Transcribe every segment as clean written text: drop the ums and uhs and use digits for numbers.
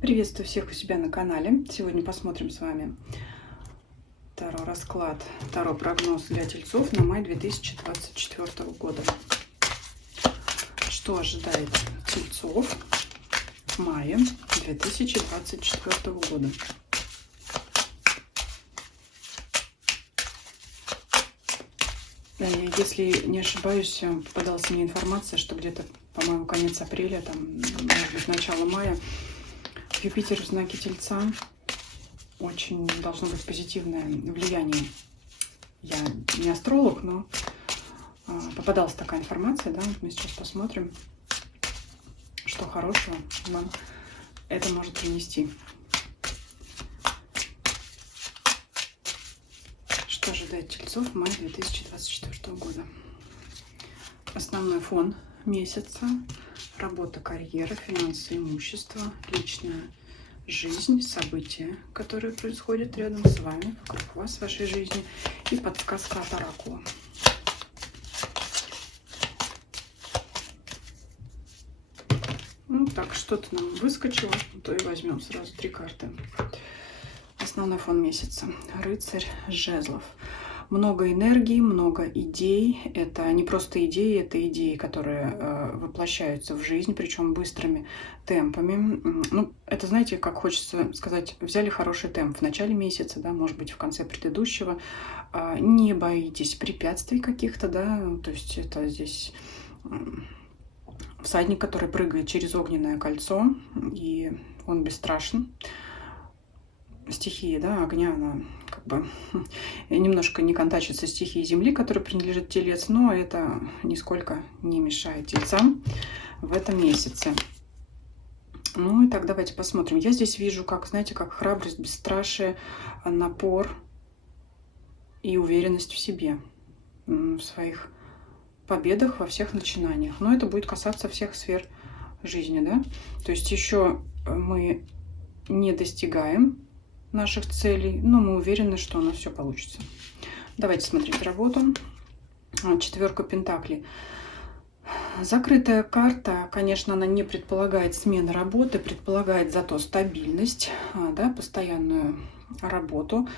Приветствую всех у себя на канале. Сегодня посмотрим с вами Таро-расклад, Таро-прогноз для тельцов на май 2024 года. Что ожидает тельцов в мае 2024 года? Если не ошибаюсь, попадалась мне информация, что где-то, по-моему, конец апреля, там, может быть, начало мая, Юпитер в знаке Тельца. Очень должно быть позитивное влияние. Я не астролог, но попадалась такая информация, да, мы сейчас посмотрим, что хорошего нам это может принести. Что ожидает тельцов в мае 2024 года? Основной фон месяца: работа, карьера, финансы, имущество, личная жизнь, события, которые происходят рядом с вами, вокруг вас, в вашей жизни, и подсказка от оракула. Ну так, что-то нам выскочило, то и возьмем сразу 3 карты. Основной фон месяца: рыцарь жезлов. Много энергии, много идей. Это не просто идеи, это идеи, которые воплощаются в жизнь, причем быстрыми темпами. Ну, это, знаете, как хочется сказать, взяли хороший темп в начале месяца, да, может быть, в конце предыдущего. Не боитесь препятствий каких-то, да, то есть это здесь всадник, который прыгает через огненное кольцо, и он бесстрашен. Стихия, да, огня, она как бы немножко не контачит со стихией земли, которой принадлежит телец, но это нисколько не мешает тельцам в этом месяце. Ну и так, давайте посмотрим. Я здесь вижу, как, знаете, как храбрость, бесстрашие, напор и уверенность в себе, в своих победах, во всех начинаниях. Но это будет касаться всех сфер жизни, да. То есть еще мы не достигаем наших целей, но мы уверены, что у нас все получится. Давайте смотреть работу. Четверка пентаклей. Закрытая карта, конечно, она не предполагает смены работы, предполагает зато стабильность, да, постоянную работу,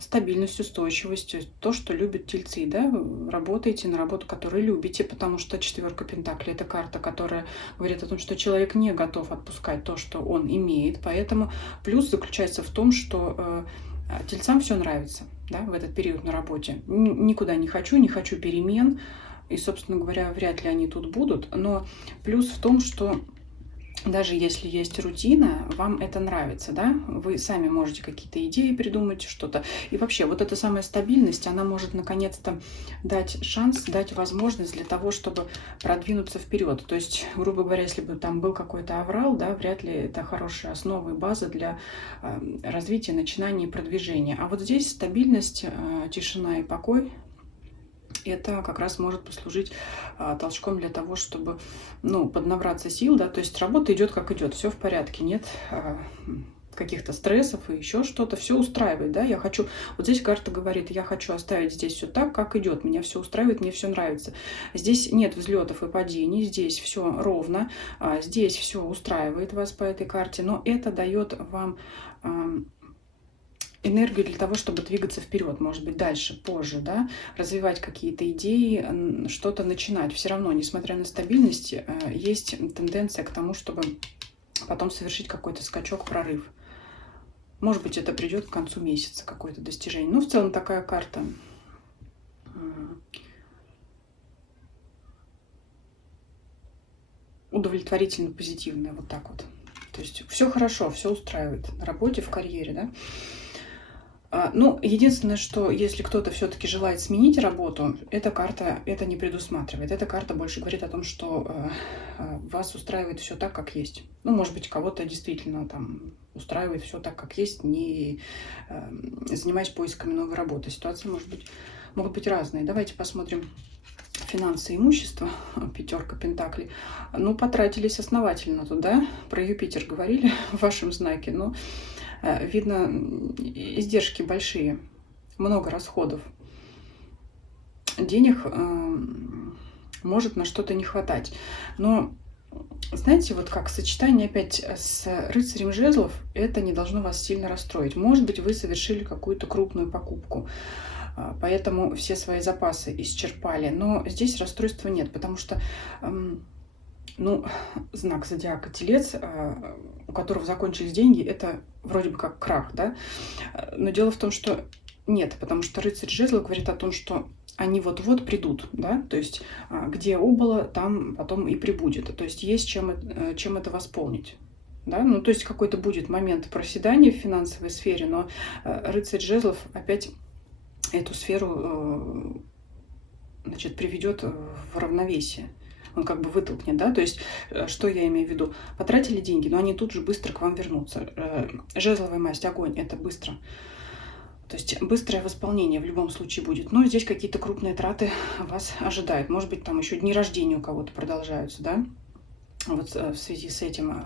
стабильность, устойчивость, то, что любят тельцы, да, работаете на работу, которую любите, потому что четверка пентаклей — это карта, которая говорит о том, что человек не готов отпускать то, что он имеет, поэтому плюс заключается в том, что тельцам все нравится, да, в этот период на работе. Никуда не хочу перемен, и, собственно говоря, вряд ли они тут будут, но плюс в том, что даже если есть рутина, вам это нравится, да, вы сами можете какие-то идеи придумать, что-то. И вообще, вот эта самая стабильность, она может наконец-то дать шанс, дать возможность для того, чтобы продвинуться вперед. То есть, грубо говоря, если бы там был какой-то аврал, да, вряд ли это хорошая основа и база для развития, начинания и продвижения. А вот здесь стабильность, тишина и покой — это как раз может послужить толчком для того, чтобы, ну, поднабраться сил, да, то есть работа идет как идет, все в порядке, нет каких-то стрессов и еще что-то, все устраивает, да, я хочу, вот здесь карта говорит, я хочу оставить здесь все так, как идет, меня все устраивает, мне все нравится. Здесь нет взлетов и падений, здесь все ровно, здесь все устраивает вас по этой карте, но это дает вам энергию для того, чтобы двигаться вперед, может быть, дальше, позже, да, развивать какие-то идеи, что-то начинать. Все равно, несмотря на стабильность, есть тенденция к тому, чтобы потом совершить какой-то скачок, прорыв. Может быть, это придет к концу месяца, какое-то достижение. Ну, в целом, такая карта удовлетворительно позитивная, вот так вот. То есть все хорошо, все устраивает на работе, в карьере, да. Ну, единственное, что если кто-то все-таки желает сменить работу, эта карта это не предусматривает. Эта карта больше говорит о том, что вас устраивает все так, как есть. Ну, может быть, кого-то действительно там устраивает все так, как есть, не занимаясь поисками новой работы. Ситуации могут быть разные. Давайте посмотрим финансы и имущество. Пятерка пентаклей. Ну, потратились основательно туда. Про Юпитер говорили в вашем знаке, но видно, издержки большие, много расходов. Денег может на что-то не хватать. Но знаете, вот как сочетание опять с рыцарем жезлов, это не должно вас сильно расстроить. Может быть, вы совершили какую-то крупную покупку, поэтому все свои запасы исчерпали. Но здесь расстройства нет, потому что, ну, знак зодиака Телец, у которого закончились деньги, это вроде бы как крах, да? Но дело в том, что нет, потому что рыцарь жезлов говорит о том, что они вот-вот придут, да, то есть где убыло, там потом и прибудет, то есть есть чем это восполнить. Да? Ну, то есть какой-то будет момент проседания в финансовой сфере, но рыцарь жезлов опять эту сферу, значит, приведет в равновесие. Он как бы вытолкнет, да, то есть, что я имею в виду? Потратили деньги, но они тут же быстро к вам вернутся. Жезловая масть, огонь, это быстро. То есть быстрое восполнение в любом случае будет. Но здесь какие-то крупные траты вас ожидают. Может быть, там еще дни рождения у кого-то продолжаются, да? Вот в связи с этим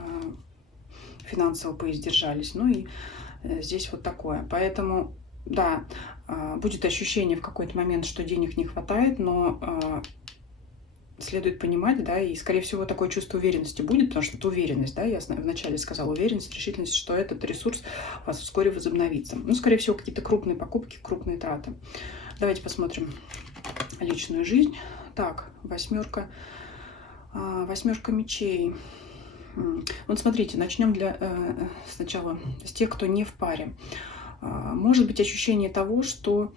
финансово поиздержались. Ну и здесь вот такое. Поэтому, да, будет ощущение в какой-то момент, что денег не хватает, но следует понимать, да, и, скорее всего, такое чувство уверенности будет, потому что это уверенность, да, я вначале сказала, уверенность, решительность, что этот ресурс у вас вскоре возобновится. Ну, скорее всего, какие-то крупные покупки, крупные траты. Давайте посмотрим личную жизнь. Так, восьмерка мечей. Вот смотрите, начнем сначала с тех, кто не в паре. Может быть ощущение того, что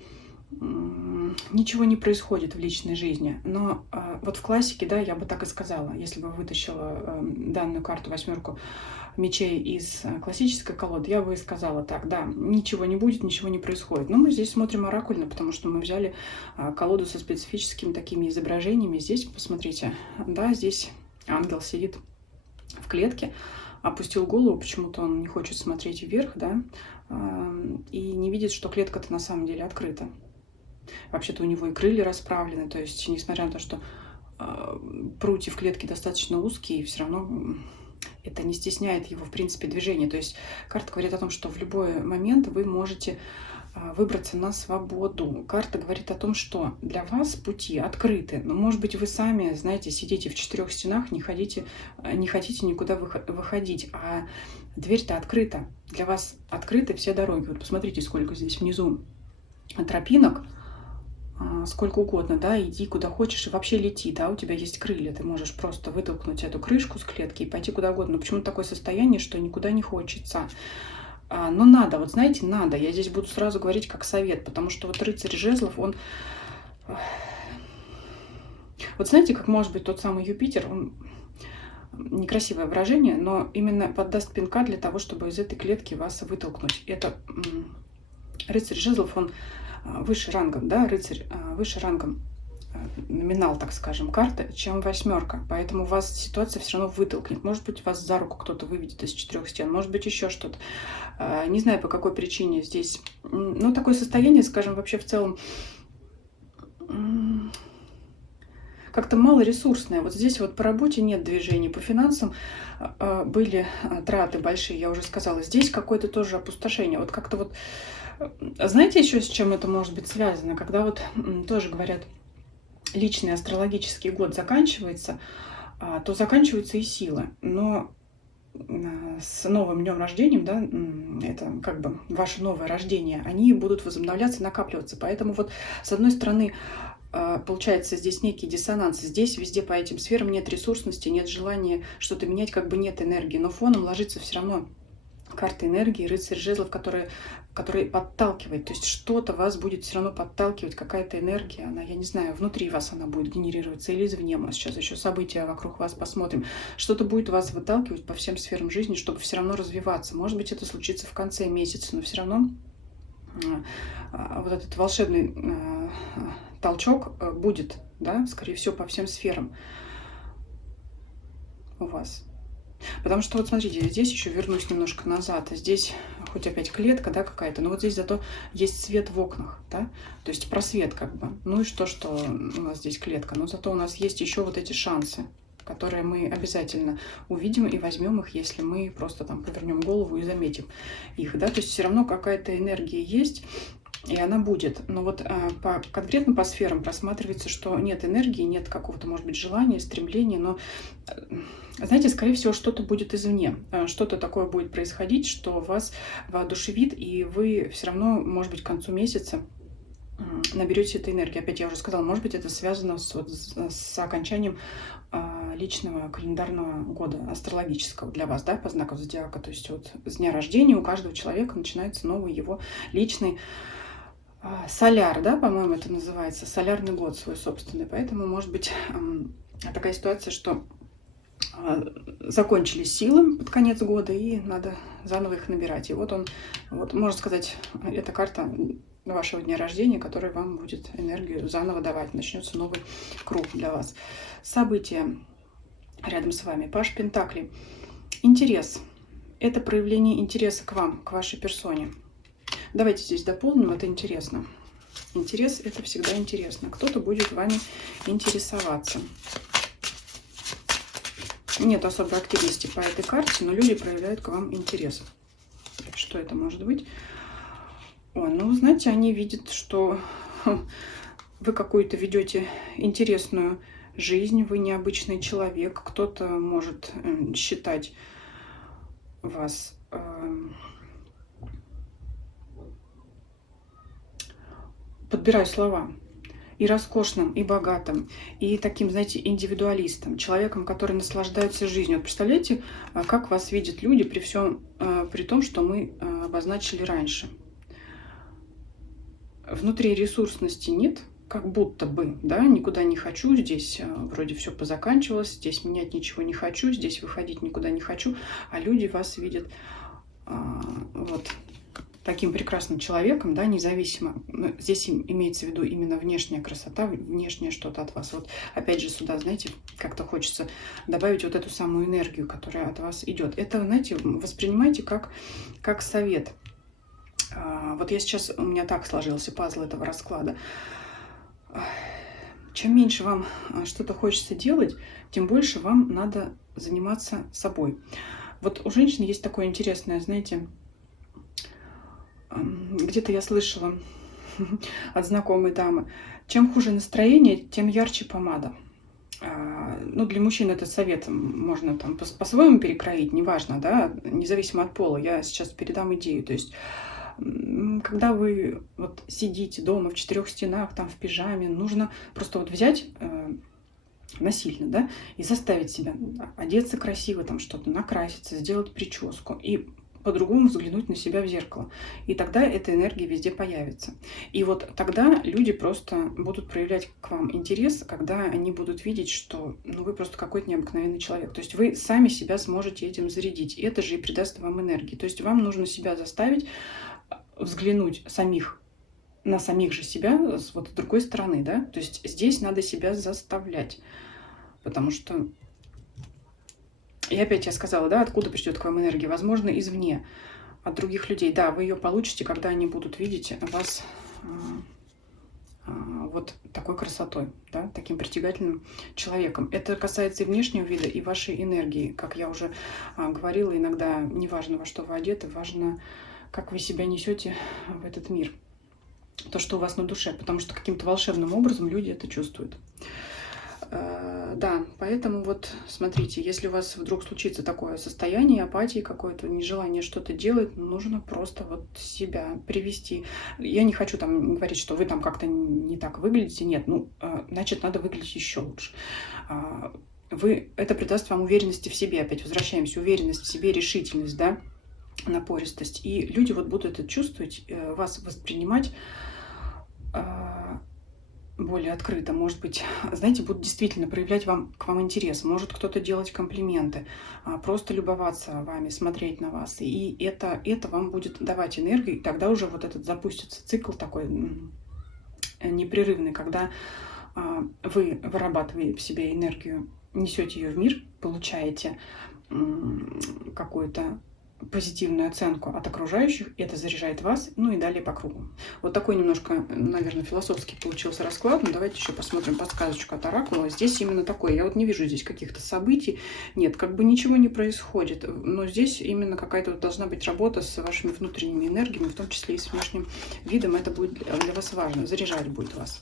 ничего не происходит в личной жизни. Но вот в классике, да, я бы так и сказала, если бы вытащила данную карту восьмерку мечей из классической колоды, я бы и сказала так, да, ничего не будет, ничего не происходит. Но мы здесь смотрим оракульно, потому что мы взяли колоду со специфическими такими изображениями. Здесь, посмотрите, да, здесь ангел сидит в клетке, опустил голову, почему-то он не хочет смотреть вверх, да, и не видит, что клетка-то на самом деле открыта. Вообще-то у него и крылья расправлены, то есть, несмотря на то, что прутья в клетке достаточно узкие, все равно это не стесняет его, в принципе, движения. То есть карта говорит о том, что в любой момент вы можете выбраться на свободу. Карта говорит о том, что для вас пути открыты. Но, может быть, вы сами, знаете, сидите в четырех стенах, не хотите никуда выходить, а дверь-то открыта. Для вас открыты все дороги. Вот посмотрите, сколько здесь внизу тропинок, сколько угодно, да, иди куда хочешь и вообще лети, да, у тебя есть крылья, ты можешь просто вытолкнуть эту крышку с клетки и пойти куда угодно. Но почему-то такое состояние, что никуда не хочется. Но надо, вот знаете, надо. Я здесь буду сразу говорить как совет, потому что вот рыцарь жезлов, он... Вот знаете, как может быть тот самый Юпитер, он... Некрасивое выражение, но именно поддаст пинка для того, чтобы из этой клетки вас вытолкнуть. Это рыцарь жезлов, он выше рангом, да, рыцарь выше рангом, номинал, так скажем, карты, чем восьмерка. Поэтому вас ситуация все равно вытолкнет. Может быть, вас за руку кто-то выведет из четырех стен, может быть, еще что-то. Не знаю, по какой причине здесь. Ну, такое состояние, скажем, вообще в целом как-то малоресурсное. Вот здесь вот по работе нет движений, по финансам были траты большие, я уже сказала. Здесь какое-то тоже опустошение. Вот как-то вот... Знаете еще, с чем это может быть связано? Когда вот тоже говорят, личный астрологический год заканчивается, то заканчиваются и силы. Но с новым днем рождения, да, это как бы ваше новое рождение, они будут возобновляться, накапливаться. Поэтому вот с одной стороны, получается здесь некий диссонанс. Здесь везде по этим сферам нет ресурсности, нет желания что-то менять, как бы нет энергии. Но фоном ложится все равно карта энергии, рыцарь жезлов, который подталкивает. То есть что-то вас будет все равно подталкивать, какая-то энергия, она, я не знаю, внутри вас она будет генерироваться или извне. Мы сейчас еще события вокруг вас посмотрим. Что-то будет вас выталкивать по всем сферам жизни, чтобы все равно развиваться. Может быть, это случится в конце месяца, но все равно вот этот волшебный толчок будет, да, скорее всего, по всем сферам у вас. Потому что, вот смотрите, здесь еще вернусь немножко назад. Здесь хоть опять клетка, да, какая-то, но вот здесь зато есть свет в окнах, да, то есть просвет как бы. Ну и что у нас здесь клетка, но зато у нас есть еще вот эти шансы, которые мы обязательно увидим и возьмем их, если мы просто там повернем голову и заметим их, да, то есть все равно какая-то энергия есть. и она будет. Но вот конкретно по сферам просматривается, что нет энергии, нет какого-то, может быть, желания, стремления, но, знаете, скорее всего, что-то будет извне, что-то такое будет происходить, что вас воодушевит, и вы все равно, может быть, к концу месяца наберете этой энергии. Опять я уже сказала, может быть, это связано с окончанием личного календарного года, астрологического для вас, да, по знакам зодиака. То есть вот с дня рождения у каждого человека начинается новый его личный соляр, да, по-моему, это называется, солярный год свой собственный. Поэтому может быть такая ситуация, что закончились силы под конец года, и надо заново их набирать. И вот он, вот можно сказать, эта карта вашего дня рождения, который вам будет энергию заново давать. Начнется новый круг для вас. События рядом с вами. Паш Пентаклей. Интерес. Это проявление интереса к вам, к вашей персоне. Давайте здесь дополним, это интересно. Интерес – это всегда интересно. Кто-то будет вами интересоваться. Нет особой активности по этой карте, но люди проявляют к вам интерес. Что это может быть? Ой, ну, знаете, они видят, что вы какую-то ведете интересную жизнь, вы необычный человек. Кто-то может считать вас подбираю слова, и роскошным, и богатым, и таким, знаете, индивидуалистом, человеком, который наслаждается жизнью. Вот представляете, как вас видят люди при всем, при том, что мы обозначили раньше. Внутри ресурсности нет, как будто бы, да, никуда не хочу, здесь вроде все позаканчивалось, здесь менять ничего не хочу, здесь выходить никуда не хочу, а люди вас видят вот таким прекрасным человеком, да, независимо. Здесь имеется в виду именно внешняя красота, внешнее что-то от вас. Вот опять же сюда, знаете, как-то хочется добавить вот эту самую энергию, которая от вас идет. Это, знаете, воспринимайте как совет. Вот я сейчас, у меня так сложился пазл этого расклада. Чем меньше вам что-то хочется делать, тем больше вам надо заниматься собой. Вот у женщин есть такое интересное, знаете, где-то я слышала от знакомой дамы, чем хуже настроение, тем ярче помада. Ну, для мужчин это совет можно там по-своему перекроить, неважно, да, независимо от пола. Я сейчас передам идею. То есть, когда вы вот сидите дома в четырех стенах, там в пижаме, нужно просто вот взять насильно, да, и заставить себя одеться красиво, там что-то накраситься, сделать прическу и по-другому взглянуть на себя в зеркало. И тогда эта энергия везде появится. И вот тогда люди просто будут проявлять к вам интерес, когда они будут видеть, что ну, вы просто какой-то необыкновенный человек. То есть вы сами себя сможете этим зарядить. И это же и придаст вам энергии. То есть вам нужно себя заставить взглянуть на самих же себя вот с другой стороны, да. То есть здесь надо себя заставлять. Потому что и опять я сказала, да, откуда придет к вам энергия? Возможно, извне, от других людей. Да, вы ее получите, когда они будут видеть вас вот такой красотой, да, таким притягательным человеком. Это касается и внешнего вида, и вашей энергии. Как я уже говорила, иногда не важно, во что вы одеты, важно, как вы себя несете в этот мир. То, что у вас на душе, потому что каким-то волшебным образом люди это чувствуют. Да, поэтому вот смотрите, если у вас вдруг случится такое состояние апатии, какое-то нежелание что-то делать, нужно просто вот себя привести. Я не хочу там говорить, что вы там как-то не так выглядите, нет, ну, значит, надо выглядеть еще лучше. Это придаст вам уверенности в себе, опять возвращаемся, уверенность в себе, решительность, да, напористость. И люди вот будут это чувствовать, вас воспринимать более открыто, может быть, знаете, будут действительно проявлять к вам интерес, может кто-то делать комплименты, просто любоваться вами, смотреть на вас, и это вам будет давать энергию, и тогда уже вот этот запустится цикл такой непрерывный, когда вы вырабатываете в себе энергию, несете ее в мир, получаете какую-то позитивную оценку от окружающих, и это заряжает вас, ну и далее по кругу. Вот такой немножко, наверное, философский получился расклад, но давайте еще посмотрим подсказочку от оракула. Здесь именно такое, я вот не вижу здесь каких-то событий, нет, как бы ничего не происходит, но здесь именно какая-то вот должна быть работа с вашими внутренними энергиями, в том числе и с внешним видом, это будет для вас важно, заряжать будет вас.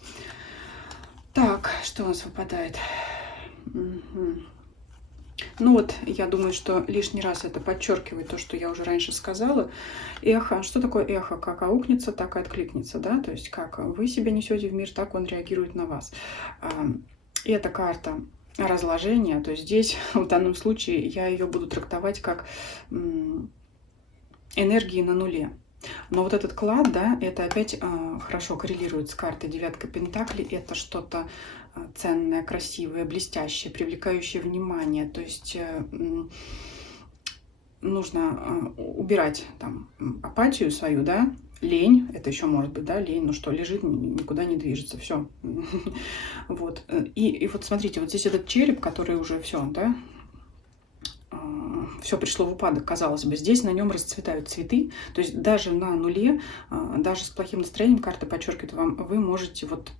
Так, что у нас выпадает? Ну вот, я думаю, что лишний раз это подчеркивает то, что я уже раньше сказала. Эхо. Что такое эхо? Как аукнется, так и откликнется, да? То есть как вы себя несете в мир, так он реагирует на вас. И эта карта разложения, то есть здесь в данном случае я ее буду трактовать как энергии на нуле. Но вот этот клад, да, это опять хорошо коррелирует с картой девятка пентаклей. Это что-то ценное, красивое, блестящее, привлекающее внимание. То есть нужно убирать там апатию свою, да, лень, это еще может быть, да, лень, ну что, лежит, никуда не движется, все. Вот. И вот смотрите, вот здесь этот череп, который уже все, да, все пришло в упадок, казалось бы. Здесь на нем расцветают цветы. То есть даже на нуле, даже с плохим настроением, карта подчеркивает вам, вы можете вот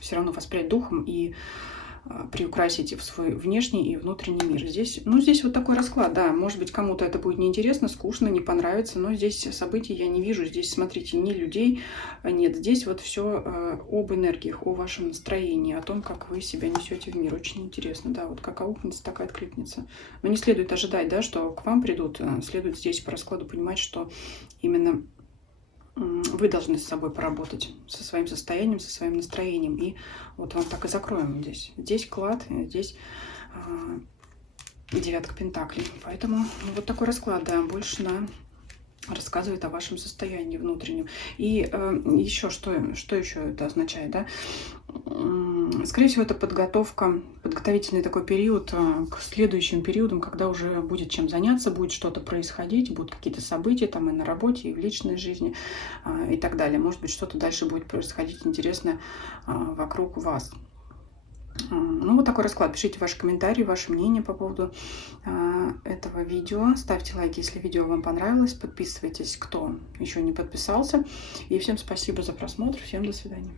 все равно воспрять духом и приукрасить в свой внешний и внутренний мир. Здесь, ну, здесь вот такой расклад, да, может быть, кому-то это будет неинтересно, скучно, не понравится, но здесь событий я не вижу, здесь, смотрите, ни людей нет, здесь вот все об энергиях, о вашем настроении, о том, как вы себя несете в мир, очень интересно, да, вот как аукнется, так и откликнется. Но не следует ожидать, да, что к вам придут, следует здесь по раскладу понимать, что именно вы должны с собой поработать, со своим состоянием, со своим настроением. И вот вам так и закроем здесь. Здесь клад, здесь девятка пентаклей. Поэтому ну, вот такой расклад, да, больше рассказывает о вашем состоянии внутреннем. И еще, что еще это означает, да? Скорее всего, это подготовительный такой период к следующим периодам, когда уже будет чем заняться, будет что-то происходить, будут какие-то события там и на работе, и в личной жизни, и так далее. Может быть, что-то дальше будет происходить интересное вокруг вас. Ну, вот такой расклад. Пишите ваши комментарии, ваше мнение по поводу этого видео. Ставьте лайки, если видео вам понравилось. Подписывайтесь, кто еще не подписался. И всем спасибо за просмотр. Всем до свидания.